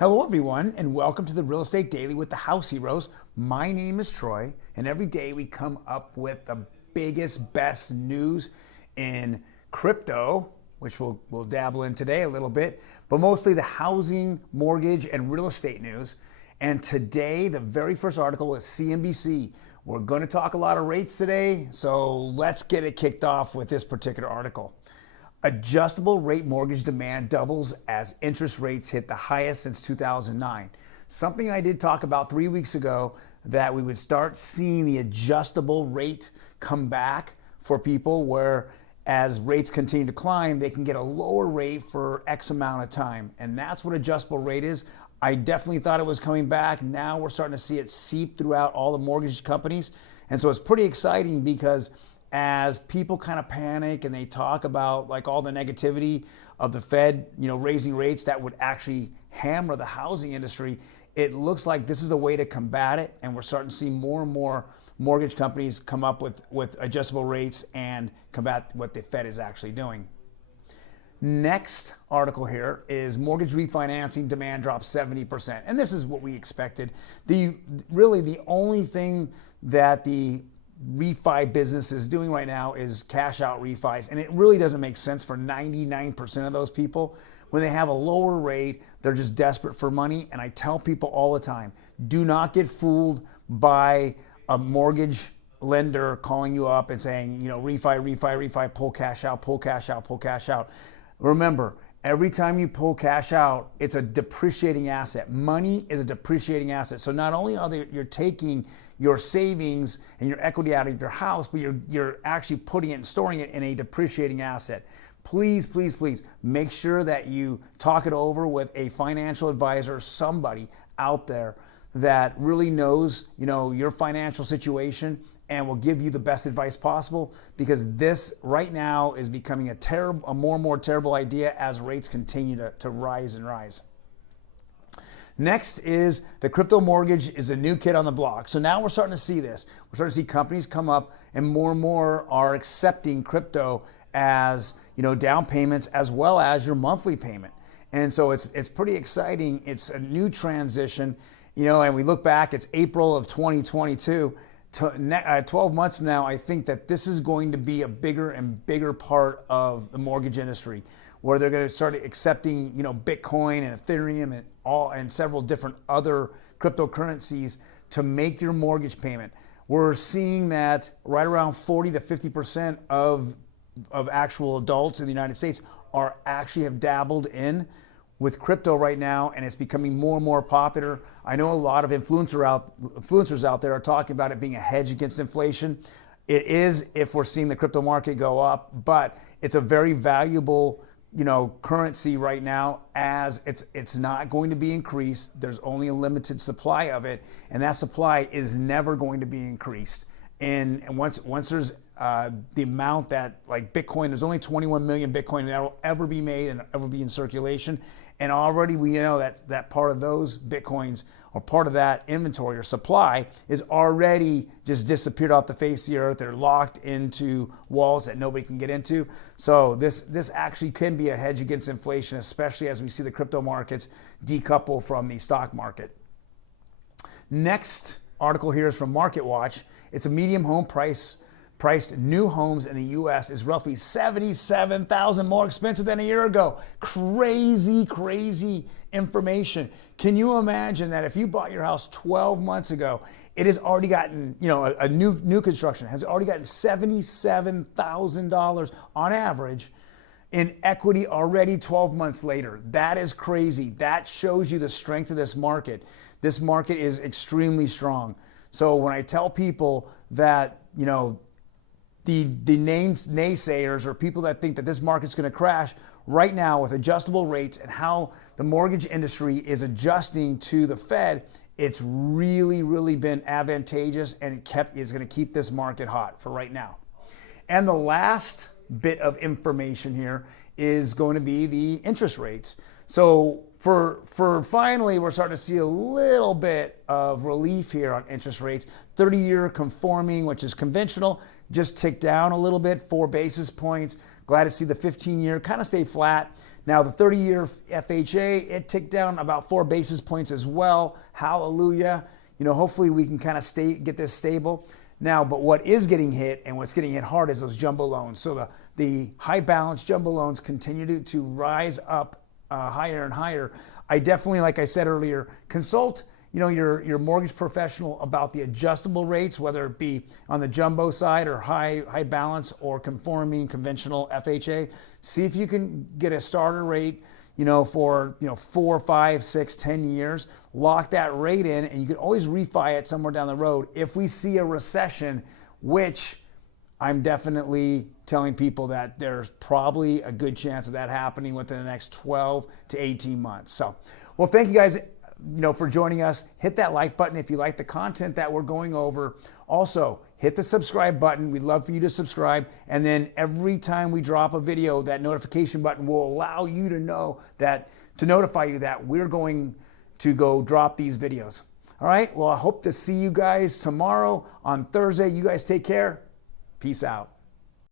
Hello everyone, and welcome to the Real Estate Daily with the House Heroes. My name is Troy, and every day we come up with the biggest, best news in crypto, which we'll dabble in today a little bit, but mostly the housing, mortgage, and real estate news. And today, the very first article is CNBC. We're going to talk a lot of rates today, so let's get it kicked off with this particular article. Adjustable rate mortgage demand doubles as interest rates hit the highest since 2009. Something I did talk about 3 weeks ago, that we would start seeing the adjustable rate come back for people, where as rates continue to climb, they can get a lower rate for X amount of time. And that's what adjustable rate is. I definitely thought it was coming back. Now we're starting to see it seep throughout all the mortgage companies. And so it's pretty exciting, because as people kind of panic and they talk about like all the negativity of the Fed, raising rates that would actually hammer the housing industry, it looks like this is a way to combat it. And we're starting to see more and more mortgage companies come up with adjustable rates and combat what the Fed is actually doing. Next article here is mortgage refinancing demand drops 70%. And this is what we expected. The only thing that the refi business is doing right now is cash out refis, and it really doesn't make sense for 99% of those people. When they have a lower rate, they're just desperate for money. And I tell people all the time, do not get fooled by a mortgage lender calling you up and saying, refi, pull cash out, pull cash out, pull cash out. Remember, every time you pull cash out, it's a depreciating asset. Money is a depreciating asset. So not only you're taking your savings and your equity out of your house, but you're actually putting it and storing it in a depreciating asset. Please, please, please make sure that you talk it over with a financial advisor, somebody out there that really knows, your financial situation and will give you the best advice possible, because this right now is becoming a more and more terrible idea as rates continue to rise and rise. Next is the crypto mortgage is a new kid on the block. So now we're starting to see this. We're starting to see companies come up, and more are accepting crypto as, down payments as well as your monthly payment. And so it's pretty exciting. It's a new transition, and we look back, it's April of 2022. 12 months from now, I think that this is going to be a bigger and bigger part of the mortgage industry, where they're going to start accepting, Bitcoin and Ethereum and several different other cryptocurrencies to make your mortgage payment. We're seeing that right around 40 to 50% of actual adults in the United States have dabbled in with crypto right now, and it's becoming more and more popular. I know a lot of influencers out there are talking about it being a hedge against inflation. It is, if we're seeing the crypto market go up, but it's a very valuable currency right now, as it's not going to be increased. There's only a limited supply of it, and that supply is never going to be increased. And once there's the amount that, like Bitcoin, there's only 21 million Bitcoin that will ever be made and ever be in circulation. And already we know that part of those Bitcoins, or part of that inventory or supply, is already just disappeared off the face of the earth. They're locked into walls that nobody can get into. So this actually can be a hedge against inflation, especially as we see the crypto markets decouple from the stock market. Next article here is from Market Watch. It's a medium home priced new homes in the U.S. is roughly $77,000 more expensive than a year ago. Crazy, crazy information. Can you imagine that if you bought your house 12 months ago, it has already gotten, a new construction has already gotten $77,000 on average in equity already 12 months later. That is crazy. That shows you the strength of this market. This market is extremely strong. So when I tell people that, the naysayers, or people that think that this market's going to crash, right now with adjustable rates and how the mortgage industry is adjusting to the Fed, it's really, really been advantageous, and it's going to keep this market hot for right now. And the last bit of information here is going to be the interest rates. So for finally, we're starting to see a little bit of relief here on interest rates. 30-year conforming, which is conventional, just ticked down a little bit, 4 basis points. Glad to see the 15-year kind of stay flat. Now the 30-year FHA, it ticked down about 4 basis points as well. Hallelujah. Hopefully we can kind of get this stable. Now, but what is getting hit and what's getting hit hard is those jumbo loans. So the high balance jumbo loans continue to rise up higher and higher. I definitely, like I said earlier, consult your mortgage professional about the adjustable rates, whether it be on the jumbo side or high balance or conforming conventional FHA. See if you can get a starter rate, for 4, 5, 6, 10 years. Lock that rate in, and you can always refi it somewhere down the road if we see a recession, which I'm definitely telling people that there's probably a good chance of that happening within the next 12 to 18 months. So, well, thank you guys, for joining us. Hit that like button if you like the content that we're going over. Also, hit the subscribe button. We'd love for you to subscribe. And then every time we drop a video, that notification button will allow you to notify you that we're going to go drop these videos. All right. Well, I hope to see you guys tomorrow on Thursday. You guys take care. Peace out.